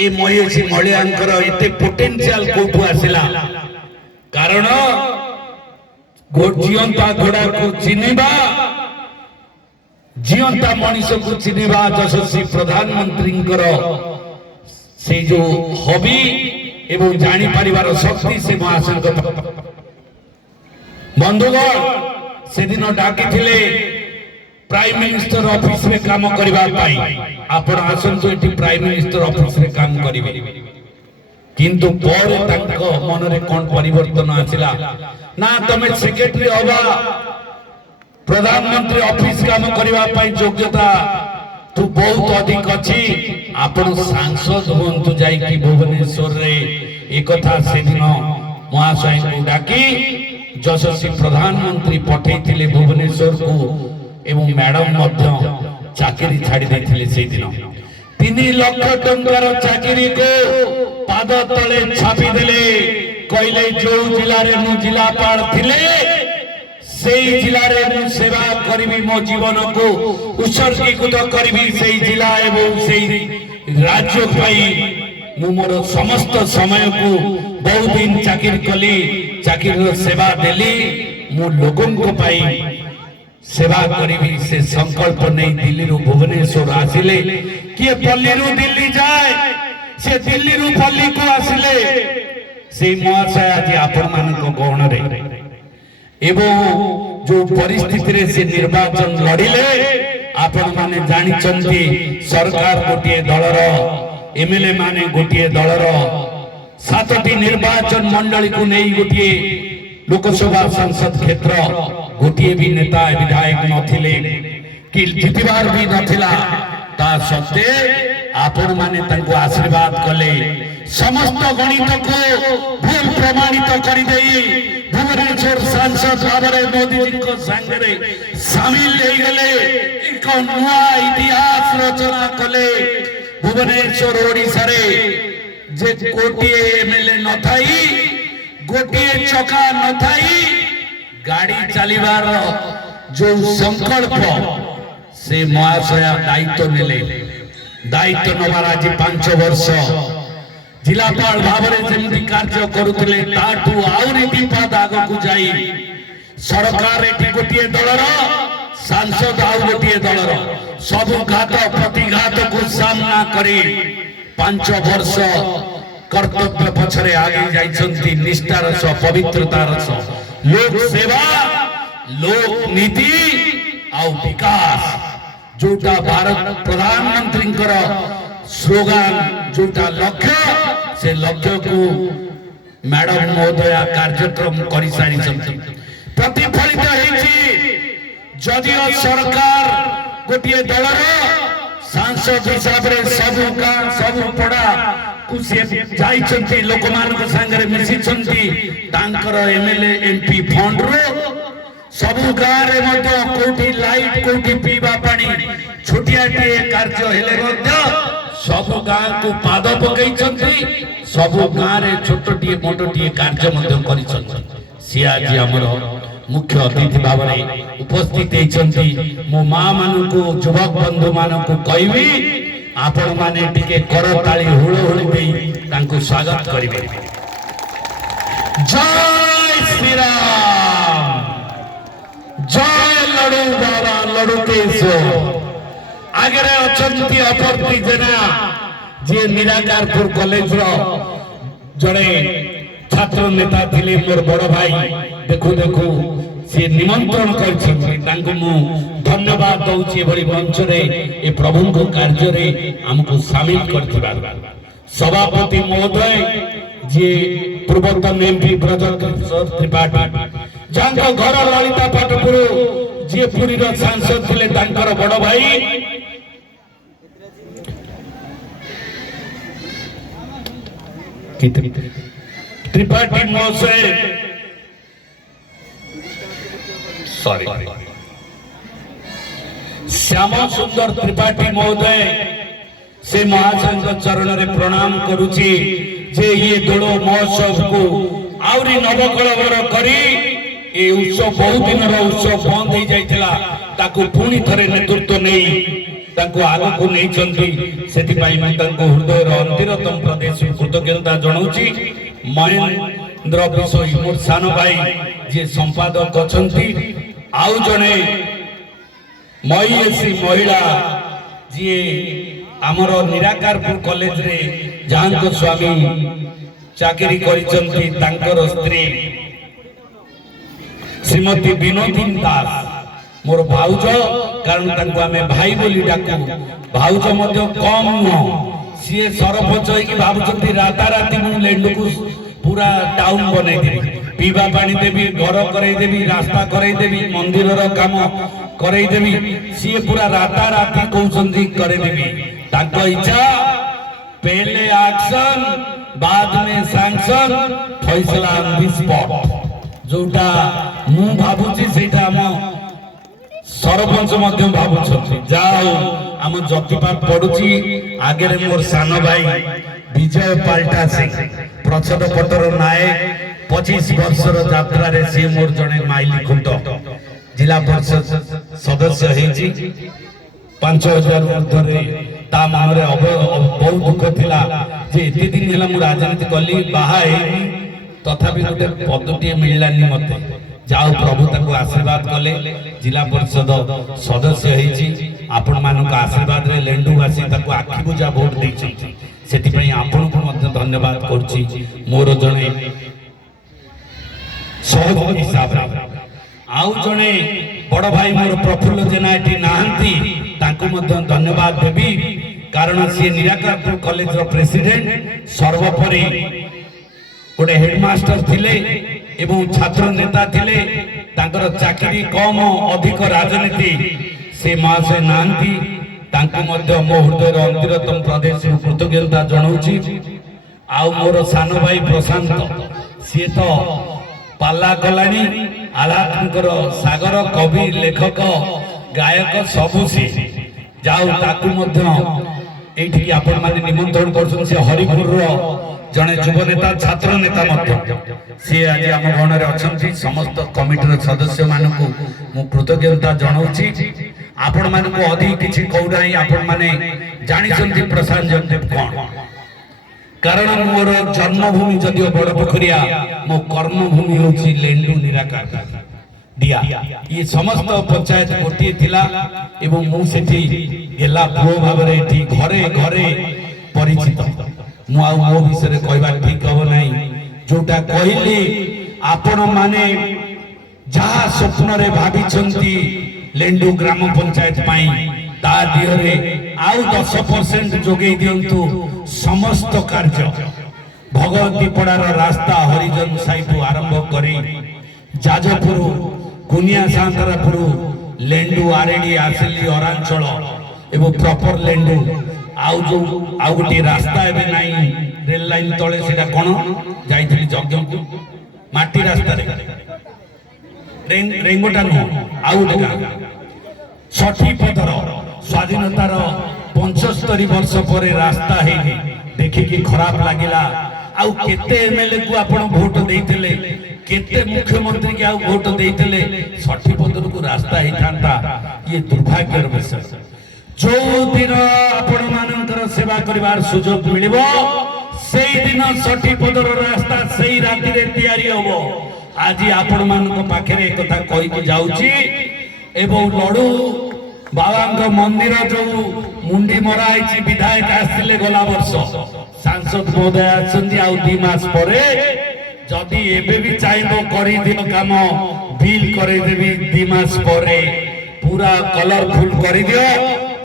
ए महेशी मलियांकर एते पोटेंशियल कोठू आसिला कारण जीवंता घोड़ा को चिन्हिबा जीवंता मनीष को चिन्हिबा यशस्वी प्रधानमंत्री से जो हबी एवं जानी परिवार शक्ति से महाशय बंधुगण से दिन डाकी थिले प्राइम मिनिस्टर ऑफिस में काम करबा पाई आपण आसंतु एटी प्राइम मिनिस्टर ऑफिस में काम करिवे किंतु पर तांको मन रे कोन परिवर्तन आसिला ना तमे सेक्रेटरी होबा प्रधानमंत्री ऑफिस काम करबा पाई योग्यता तू बहुत अधिक अछि आपण सांसद होंतु जाई कि भुवनेश्वर रे एक कथा से दिन महाशय को डाकी यशस्वी प्रधानमंत्री पठेइथिले भुवनेश्वर को एवं मैडम मध्य चाकरी छाड़ी देथिले से दिन 3 लाख टंकार चाकरी को पाद तले छापी देले कहले जो जिला रे मु जिलापाल थिले सेई जिला रे मु सेवा करबी मो जीवन को उत्सर्गीकृत करबी सेई जिला एवं सेई राज्य पाई मु मोर समस्त समय को बहुत दिन चाकरी कली चाकरी सेवा देली मु लोगों को पाई सेवा करी से संकल्प नहीं दिल्ली रु भुवनेश्वर आसिले किए पल्ली रु दिल्ली जाए से दिल्ली रु पल्ली को आसिले से महाशय आज आपण मान को गहन रे एवं जो परिस्थिति रे से निर्वाचन लड़िले आपण माने जानि चंती सरकार गोटे दलर एमएलए माने गोटे दलर 7टी निर्वाचन मंडली को नहीं गोटे लोकसभा संसद क्षेत्र गोटे भी नेता विधायक नथिले कि जितिबार भी नथिला ता सत्ते आपण माने तांको आशीर्वाद कले समस्त गणित को भूल प्रमाणित करि देई भुवनेश्वर सांसद भाबरे मोदी जी को संगे शामिल हो गले एक नया इतिहास रचना कले भुवनेश्वर ओडिसा रे जे कोटिए एमएलए नथाई गोटिए चका नथाई गाड़ी चलीबार जो संकल्प से महाशय दायित्व नेले दायित्व नबार आज 5 वर्ष जिलापाल भावरे जेमती कार्य करुतले ताटू आउरी विपद आगो को जाई सरकार एटी गोटिए दलर सांसद आउ गोटिए दलर सब घात प्रतिघात को सामना करी 5 वर्ष कर्तव्य पछरे आगे जाइछंती निष्ठार सह पवित्रतार सह लोक सेवा लोक नीति आ विकास जोटा भारत प्रधानमंत्री स्लोगान जोटा लक्ष्य से लक्ष्य को मैडम महोदय कार्यक्रम करि सारी प्रतिफलित जदियो सरकार गोटे दलर सांसद हिसाब रे सब गां सब पड़ा जाइछंती लोक मान को संगे मिसिछंती तांकर एमएलए एमपी फंड रो सब गां रे मतो कोठी लाइट कोठी पीबा पानी छोटियाटे कार्य हेले मतो सब गां को पाद पकैछंती सब गां रे छोटटिए मोटटिए कार्य मतो करिछंती से आज हमर मुख्य अतिथि भावरे उपस्थित हेछंती मो मां मानु को युवक बंधु मानु को कहबी आपण माने टिके कर ताली हुळहुळी देई तांको स्वागत करिवे। जय श्री राम जय लडू बाबा लडुकेश्वर आगरे अछंती अपरती जना जे निराकारपुर कॉलेज रो जड़े छात्र नेता थिले मोर बड़ भाई देखो देखो से निमंत्रण करछि तांको मु धन्यवाद दउछि बड़ी मंच रे ए प्रभु को कार्य रे हमको शामिल करथिबा सभापति महोदय जे पूर्वतन एमपी ब्रजकिशोर त्रिपाठी जांको घर ललिता पाटपुर जे पुरी रो सांसद थिले तांकर बड़ भाई त्रिपाठी महोदय सॉरी श्याम सुंदर त्रिपाठी महोदय से महाशय चरण रे प्रणाम करुची जे ये दोड़ो महोत्सव को आउरी नवकलवर करी ए उत्सव बहुत दिन रो उत्सव बंद हो जाइतिला ताकू पुणी थरे नेतृत्व नहीं ତାଙ୍କୁ ଆଗକୁ ନେଇଛନ୍ତି ସେଥିପାଇଁ ମୁଁ ତାଙ୍କୁ ହୃଦୟର ଅନ୍ତରତମ ପ୍ରଦେଶ କୃତଜ୍ଞତା ଜଣାଉଛି। ମହେନ୍ଦ୍ର ବିଶୋଇ ମୋର ସାନ ଭାଇ ଯିଏ ସମ୍ପାଦକ ଅଛନ୍ତି, ଆଉ ଜଣେ ମହିଷୀ ମହିଳା ଯିଏ ଆମର ନିରାକାରପୁର କଲେଜରେ ଯାହାଙ୍କ ସ୍ୱାମୀ ଚାକିରି କରିଛନ୍ତି, ତାଙ୍କର ସ୍ତ୍ରୀ ଶ୍ରୀମତୀ ବିନୋଦିନୀ ଦାସ ମୋର ଭାଉଜ, କାରଣ ତାଙ୍କୁ ଆମେ ଭାଇ ବୋଲି ଡାକୁ। ଭାଉଜ ମଧ୍ୟ କମ୍ ନୁହଁ, ସିଏ ସରପଞ୍ଚ ହେଇକି ଭାବୁଛନ୍ତି ରାତାରାତି ମୁଁ ଲେଣ୍ଡୁକୁ ପୁରା ଟାଉନ ବନେଇଦେବି, ପିଇବା ପାଣି ଦେବି, ଘର କରେଇଦେବି, ରାସ୍ତା କରେଇଦେବି, ମନ୍ଦିରର କାମ କରେଇଦେବି। ସିଏ ପୁରା ରାତାରାତି କହୁଛନ୍ତି କରେଇଦେବି। ତାଙ୍କ ଇଚ୍ଛା, ପहले एक्शन बाद में सैंक्शन, फैसला ऑन द स्पॉट। जोटा ମୁଁ ଭାବୁଛି ସେଇଟା ଆମ ସରପଞ୍ଚ ମଧ୍ୟ ଭାବୁଛନ୍ତି। ଯାଉ ଆମ ଯତିପାତ ପଡୁଛି ଆଗରେ ମୋର ସାନ ଭାଇ ବିଜୟ ପାଲ୍ଟା ସିଂ ପ୍ରଚ୍ଛଦ ପଟର ନାୟକ, 25 ବର୍ଷର ଯାତ୍ରାରେ ସିଏ ମୋର ଜଣେ ମାଇଲି ଖୁଣ୍ଟ। ଜିଲ୍ଲା ପରିଷଦ ସଦସ୍ୟ ହେଇଛି, 5000 ଊର୍ଦ୍ଧ୍ୱରେ। ତା ମନରେ ବହୁତ ଦୁଃଖ ଥିଲା ଯେ ଏତେ ଦିନ ହେଲା ମୁଁ ରାଜନୀତି କଲି, ବାହା ହେଇନି, ତଥାପି ଗୋଟେ ପଦଟିଏ ମିଳିଲାନି ମତେ। ଯାଉ ପ୍ରଭୁ ତାକୁ ଆଶୀର୍ବାଦ କଲେ, ଜିଲ୍ଲା ପରିଷଦ ସଦସ୍ୟ ହେଇଛି। ଆପଣମାନଙ୍କ ଆଶୀର୍ବାଦରେ ଲେଣ୍ଡୁବାସୀ ତାକୁ ଆଖି ବୁଜା ଭୋଟ ଦେଇଛନ୍ତି, ସେଥିପାଇଁ ଆପଣଙ୍କୁ ମଧ୍ୟ ଧନ୍ୟବାଦ କରୁଛି। ମୋର ଜଣେ ସହଯୋଗୀ ହିସାବରେ ଆଉ ଜଣେ ବଡ଼ ଭାଇ ମୋର ପ୍ରଫୁଲ୍ଲ ଜେନା ଏଠି ନାହାନ୍ତି, ତାଙ୍କୁ ମଧ୍ୟ ଧନ୍ୟବାଦ ଦେବି, କାରଣ ସିଏ ନିରାକାରପୁର କଲେଜର ପ୍ରେସିଡେଣ୍ଟ, ସର୍ବୋପରି ଗୋଟେ ହେଡମାଷ୍ଟର ଥିଲେ ଏବଂ ଛାତ୍ର ନେତା ଥିଲେ। ତାଙ୍କର ଚାକିରି କମ ଅଧିକ ରାଜନୀତି, ସେ ମହାଶୟ ନାହାନ୍ତି, ତାଙ୍କୁ ମଧ୍ୟ ମୋ ହୃଦୟର ଅନ୍ତରତମ ପ୍ରଦେଶରୁ କୃତଜ୍ଞତା ଜଣାଉଛି। ଆଉ ମୋର ସାନ ଭାଇ ପ୍ରଶାନ୍ତ, ସିଏ ତ ପାଲା କଲାଣି, ଆହ୍ଲାଦଙ୍କର ସାଗର, କବି, ଲେଖକ, ଗାୟକ ସବୁ ସିଏ। ଯାଉ ତାକୁ ମଧ୍ୟ ଏଇଠିକି ଆପଣମାନେ ନିମନ୍ତ୍ରଣ କରୁଛନ୍ତି। ସେ ହରିପୁରର ଜଣେ ଯୁବ ନେତା, ଛାତ୍ର ନେତା ମଧ୍ୟ ସିଏ ଆଜି ଆମ ଗଣରେ ଅଛନ୍ତି। ସମସ୍ତ କମିଟିର ସଦସ୍ୟମାନଙ୍କୁ ମୁଁ କୃତଜ୍ଞତା ଜଣାଉଛି। ଆପଣମାନଙ୍କୁ ଅଧିକ କିଛି କହୁନାହିଁ, ଆପଣମାନେ ଜାଣିଛନ୍ତି ପ୍ରଶାନ୍ତ ଜଗଦେବ କଣ। କାରଣ ମୋର ଜନ୍ମଭୂମି ଯଦିଓ ବଡ଼ ପୋଖରିଆ, ମୋ କର୍ମଭୂମି ହେଉଛି ଲେଣ୍ଡୁ ନିରାକାର ଦିଆ। ଇଏ ସମସ୍ତ ପଞ୍ଚାୟତ ଗୋଟିଏ ଥିଲା ଏବଂ ମୁଁ ସେଠି ଗେଲା ପୁଅ ଭାବରେ ଏଠି ଘରେ ଘରେ ପରିଚିତ। ମୁଁ ଆଉ ମୋ ବିଷୟରେ କହିବା ଠିକ ହବ ନାହିଁ। ଯୋଉଟା କହିଲି, ଆପଣମାନେ ଯାହା ସ୍ୱପ୍ନରେ ଭାବିଛନ୍ତି ଲେଣ୍ଡୁ ଗ୍ରାମ ପଞ୍ଚାୟତ ପାଇଁ, ତା ଦିହରେ ଆଉ 10% ଯୋଗେଇ ଦିଅନ୍ତୁ। ସମସ୍ତ କାର୍ଯ୍ୟ ଭଗବତୀପଡ଼ାର ରାସ୍ତା ହରିଜନ ସାହିଠୁ ଆରମ୍ଭ କରି ଯାଜପୁର, କୁନିଆ ସାନ୍ତରାପୁର, ଲେଣ୍ଡୁ, ଆରେଡି, ଆସିଲି, ଅରାଞ୍ଚଳ ଏବଂ ପ୍ରପର ଲେଣ୍ଡୁ। ଆଉ ଗୋଟିଏ ରାସ୍ତା ଏବେ ନାହିଁ ରେଲ ଲାଇନ ତଳେ, ସେଟା କଣ ଯାଇଥିଲି ଯଜ୍ଞକୁ, ମାଟି ରାସ୍ତାରେ ରେଙ୍ଗୋଟା ନୁହଁ, ଆଉ ଗୋଟେ ଗାଁ ଷଠିପଦର ସ୍ୱାଧୀନତାର 75 ବର୍ଷ ପରେ ରାସ୍ତା ହେଇନି, ଦେଖିକି ଖରାପ ଲାଗିଲା। ଆଉ କେତେ ଏମଏଲଏ କୁ ଆପଣ ଭୋଟ ଦେଇଥିଲେ, କେତେ ମୁଖ୍ୟମନ୍ତ୍ରୀ କି ଆଉ ଭୋଟ ଦେଇଥିଲେ, ଷଠିପଦରକୁ ରାସ୍ତା ହେଇଥାନ୍ତା। ଇଏ ଦୁର୍ଭାଗ୍ୟର ବିଷୟ। ଯୋଉ ଦିନ ଆପଣ ମାନଙ୍କର ସେବା କରିବାର ସୁଯୋଗ ମିଳିବ, ସେଇ ଦିନ ଷଠିପଦର ରାସ୍ତା ସେଇ ରାତିରେ ତିଆରି ହବ। ଆଜି ଆପଣ ମାନଙ୍କ ପାଖରେ କଥା କହିକି ଯାଉଛି। ଏବଂ ଲଡୁ ବାବାଙ୍କ ମନ୍ଦିର ଯୋଉ ମୁଣ୍ଡି ମରା ହେଇଛି, ବିଧାୟକ ଆସିଥିଲେ ଗଲା ବର୍ଷ, ସାଂସଦ ମହୋଦୟ ଆସନ୍ତି, ଆଉ 2 ମାସ ପରେ ଯଦି ଏବେ ବି ଚାହିଁବ କରିଦିଅ କାମ, ବିଲ୍ କରେଇଦେବି 2 ମାସ ପରେ, ପୁରା କଲରଫୁଲ କରିଦିଅ।